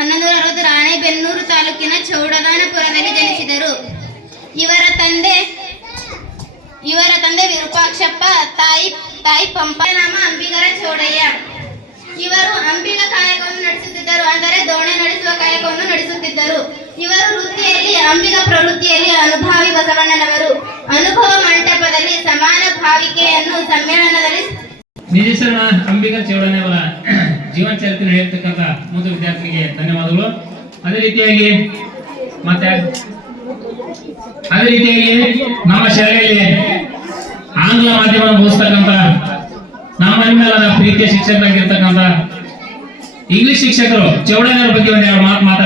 1160 ರಾಣೆಬೆನ್ನೂರು ತಾಲೂಕಿನ ಚೌಡದಾನಪುರದಲ್ಲಿ ಜನಿಸಿದರು. ಇವರ ತಂದೆ ವಿರೂಪಾಕ್ಷಪ್ಪ, ತಾಯಿ ಪಂಪ. ನಾಮ ಅಂಬಿಗರ ಚೌಡಯ್ಯ. ಇವರು ಅಂಬಿಗ ಕಾಯಕವನ್ನು ನಡೆಸುತ್ತಿದ್ದರು, ಅಂದರೆ ದೋಣಿ ನಡೆಸುವ ಕಾಯಕವನ್ನು ನಡೆಸುತ್ತಿದ್ದರು. ಇವರು ವೃತ್ತಿಯಲ್ಲಿ ಅಂಬಿಗ ಪ್ರವೃತ್ತಿಯಲ್ಲಿ ಅನುಭಾವಿ ಬಸವಣ್ಣನವರು. ಅನುಭವ ಮಂಟಪದಲ್ಲಿ ಸಮಾನ ಭಾವಿಕೆಯನ್ನು ಸಮ್ಮೇಳನದಲ್ಲಿ ನಿಜೇಶ್ವರ ಅಂಬಿಗರ ಚೌಡಯ್ಯನವರ ಜೀವನ ಚರಿತ್ರೆ ಹೇಳಿರ್ತಕ್ಕಂಥ ಮೂರು ವಿದ್ಯಾರ್ಥಿಗಳಿಗೆ ಧನ್ಯವಾದಗಳು. ಅದೇ ರೀತಿಯಾಗಿ ನಮ್ಮ ಶಾಲೆಯಲ್ಲಿ ಆಂಗ್ಲ ಮಾಧ್ಯಮವನ್ನು ಬೋಧಿಸ್ತಕ್ಕಂಥ ನಮ್ಮ ನಿಮ್ಮೆಲ್ಲರ ಪ್ರೀತಿಯ ಶಿಕ್ಷಕರಾಗಿರ್ತಕ್ಕಂಥ ಇಂಗ್ಲಿಷ್ ಶಿಕ್ಷಕರು ಚೌಡಯ್ಯನವರ ಬಗ್ಗೆ ಒಂದೆರಡು ಮಾತು